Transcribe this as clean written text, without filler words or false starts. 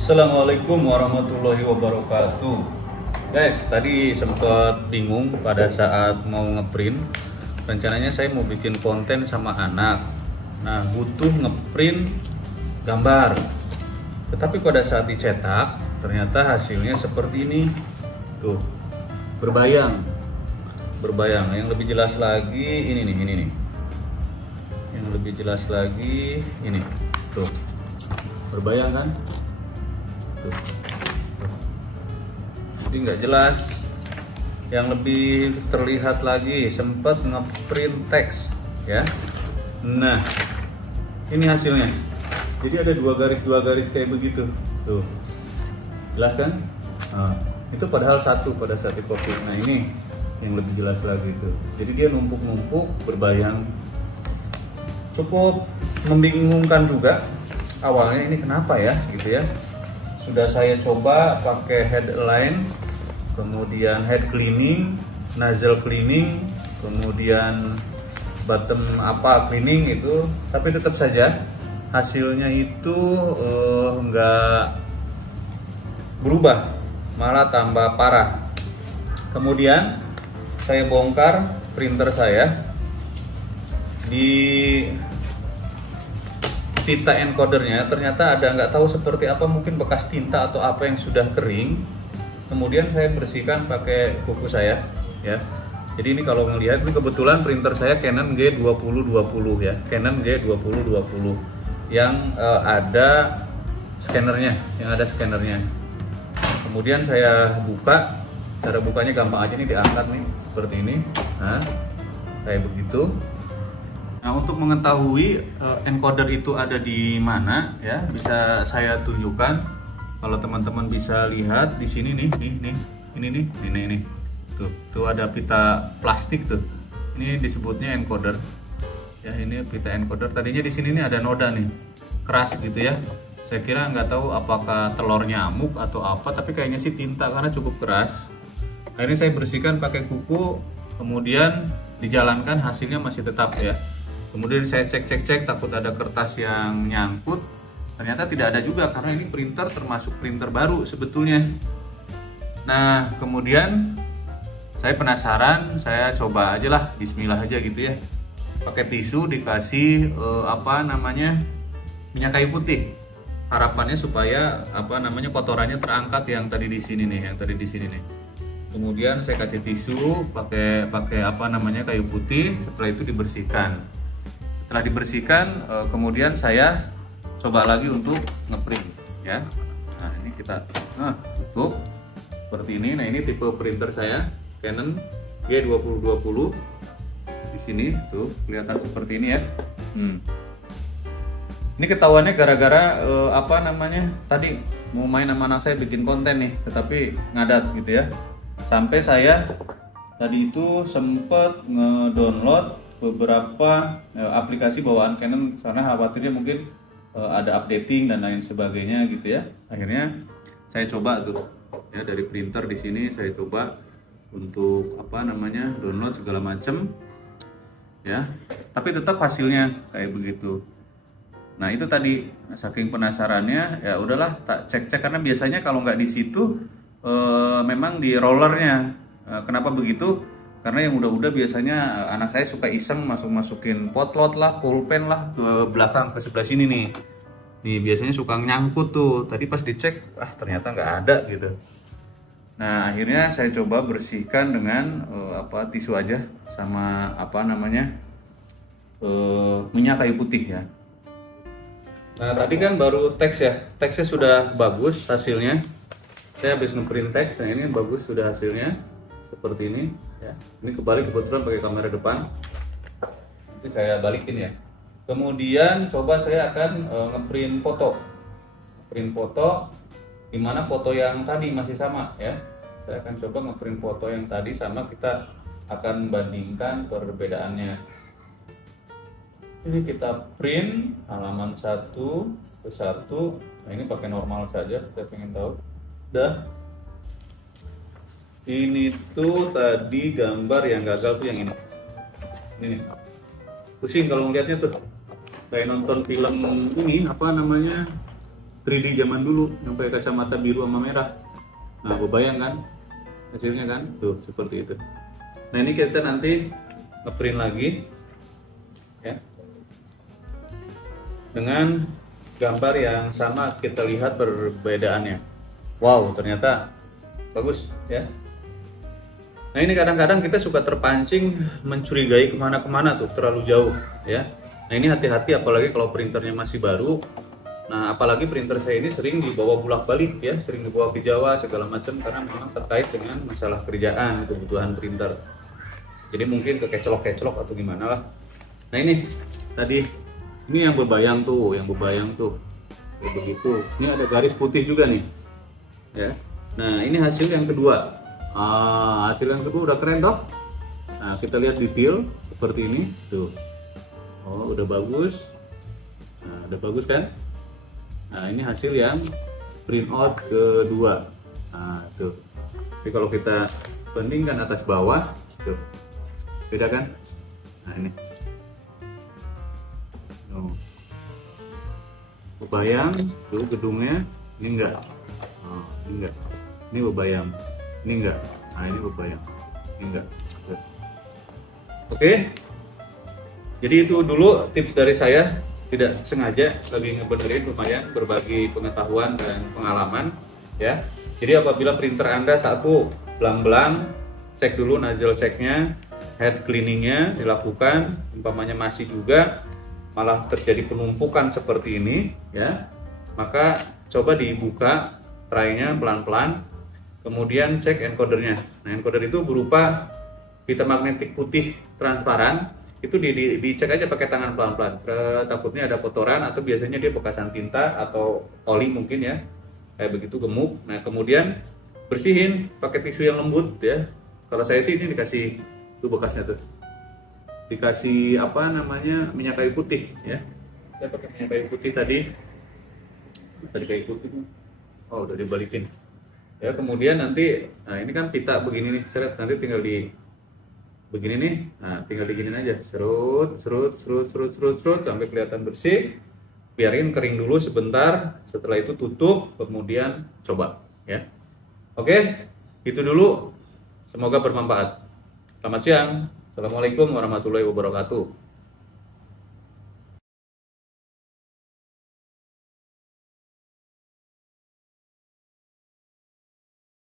Assalamualaikum warahmatullahi wabarakatuh. Guys, tadi sempat bingung pada saat mau ngeprint. Rencananya saya mau bikin konten sama anak. Nah, butuh ngeprint gambar. Tetapi pada saat dicetak, ternyata hasilnya seperti ini. Tuh, berbayang. Berbayang. Yang lebih jelas lagi ini nih. Yang lebih jelas lagi ini. Tuh. Berbayang kan? Tuh. Jadi nggak jelas. Yang lebih terlihat lagi sempat ngeprint teks ya. Nah, ini hasilnya. Jadi ada dua garis kayak begitu. Tuh, jelas kan? Nah, itu padahal satu pada saat di copy. Nah, ini yang lebih jelas lagi tuh. Jadi dia numpuk-numpuk berbayang. Cukup membingungkan juga awalnya, ini kenapa ya gitu ya. Sudah saya coba pakai head align, kemudian head cleaning, nozzle cleaning, kemudian bottom cleaning itu, tapi tetap saja hasilnya itu enggak berubah, malah tambah parah. Kemudian saya bongkar printer saya, di tinta encodernya ternyata ada nggak tahu seperti apa, mungkin bekas tinta atau apa yang sudah kering. Kemudian saya bersihkan pakai kuku saya ya. Jadi ini kalau melihat, ini kebetulan printer saya Canon G2020 ya, Canon G2020 yang ada scannernya, Kemudian saya buka, cara bukanya gampang aja nih, diangkat nih seperti ini. Nah, kayak begitu. Nah, untuk mengetahui encoder itu ada di mana ya, bisa saya tunjukkan. Kalau teman-teman bisa lihat di sini nih, ini. Tuh ada pita plastik tuh. Ini disebutnya encoder. Ya, ini pita encoder. Tadinya di sini nih ada noda nih, keras gitu ya. Saya kira nggak tahu apakah telur nyamuk atau apa, tapi kayaknya sih tinta karena cukup keras. Akhirnya saya bersihkan pakai kuku, kemudian dijalankan, hasilnya masih tetap ya. Kemudian saya cek, takut ada kertas yang nyangkut. Ternyata tidak ada juga, karena ini printer termasuk printer baru sebetulnya. Nah, kemudian saya penasaran, saya coba aja lah, bismillah aja gitu ya. Pakai tisu dikasih minyak kayu putih. Harapannya supaya kotorannya terangkat yang tadi di sini nih, Kemudian saya kasih tisu, pakai kayu putih. Setelah itu dibersihkan. Setelah dibersihkan, kemudian saya coba lagi untuk ngeprint ya. Nah, ini kita tutup seperti ini. Nah, ini tipe printer saya Canon G2020. Di sini tuh kelihatan seperti ini ya. Ini ketahuannya gara-gara tadi mau main sama anak saya bikin konten nih, tetapi ngadat gitu ya. Sampai saya tadi itu sempat ngedownload beberapa aplikasi bawaan Canon karena khawatirnya mungkin ada updating dan lain sebagainya gitu ya. Akhirnya saya coba tuh ya, dari printer di sini saya coba untuk download segala macam ya. Tapi tetap hasilnya kayak begitu. Nah, itu tadi saking penasarannya ya udahlah tak cek karena biasanya kalau nggak di situ memang di rollernya. Kenapa begitu? Karena yang udah biasanya anak saya suka iseng masukin potlot lah, pulpen lah ke belakang, ke sebelah sini nih. Nih biasanya suka nyangkut tuh. Tadi pas dicek, ternyata nggak ada gitu. Nah, akhirnya saya coba bersihkan dengan tisu aja sama minyak kayu putih ya. Nah, tadi kan baru teks ya. Teksnya sudah bagus hasilnya. Saya habis ngeprint teks, nah ini bagus sudah hasilnya seperti ini ya. Ini kebalik kebetulan pakai kamera depan. Nanti saya balikin ya. Kemudian coba saya akan ngeprint foto. Print foto dimana foto yang tadi masih sama ya. Saya akan coba ngeprint foto yang tadi sama, kita akan bandingkan perbedaannya. Ini kita print halaman 1 ke 1. Nah, ini pakai normal saja, saya pengen tahu. Udah. Ini tuh tadi gambar yang gagal tuh yang ini. Ini nih. Pusing kalau ngeliatnya tuh. Kayak nonton film ini 3D zaman dulu yang pakai kacamata biru sama merah. Nah, kebayang kan hasilnya kan? Tuh, seperti itu. Nah, ini kita nanti ngeprint lagi ya. Dengan gambar yang sama, kita lihat perbedaannya. Wow, ternyata bagus ya. Nah, ini kadang-kadang kita suka terpancing mencurigai kemana-kemana tuh, terlalu jauh ya. Nah, ini hati-hati apalagi kalau printernya masih baru. Nah, apalagi printer saya ini sering dibawa bolak-balik ya, sering dibawa ke Jawa segala macam karena memang terkait dengan masalah kerjaan, kebutuhan printer. Jadi mungkin kekecelok-kecelok atau gimana lah. Nah, ini tadi ini yang berbayang tuh, kayak begitu. Ini ada garis putih juga nih. Ya. Nah, ini hasil yang kedua. Hasil yang kedua udah keren toh. Nah, kita lihat detail seperti ini tuh. Oh, udah bagus. Nah, udah bagus kan? Nah, ini hasil yang print out kedua. Nah, tuh. Jadi kalau kita bandingkan atas bawah, tuh. Beda kan? Nah, ini. Tuh. Bebayang, tuh gedungnya, ini enggak. Oh, ini enggak. Ini bebayang. Ini enggak. Nah, ini bebayang. Ini enggak. Tuh. Oke. Jadi itu dulu tips dari saya. Tidak sengaja lagi ngebenerin, lumayan berbagi pengetahuan dan pengalaman ya. Jadi apabila printer Anda satu belang-belang, cek dulu nozzle checknya, head cleaningnya dilakukan. Umpamanya masih juga malah terjadi penumpukan seperti ini ya, maka coba dibuka tray-nya pelan-pelan, kemudian cek encodernya. Nah, encoder itu berupa pita magnetik putih transparan. Itu dicek aja pakai tangan pelan-pelan, takutnya ada kotoran atau biasanya dia bekasan tinta atau oli mungkin ya, kayak begitu gemuk. Nah, kemudian bersihin pakai tisu yang lembut ya. Kalau saya sih ini dikasih tuh bekasnya tuh, dikasih apa namanya, minyak kayu putih ya. Saya pakai minyak kayu putih tadi kayu putih. Oh, udah dibalikin ya. Kemudian nanti, nah ini kan pita begini nih, seret, nanti tinggal di begini nih, nah tinggal diginin aja, serut sampai kelihatan bersih. Biarin kering dulu sebentar, setelah itu tutup, kemudian coba ya. Oke, itu dulu, semoga bermanfaat. Selamat siang, assalamualaikum warahmatullahi wabarakatuh.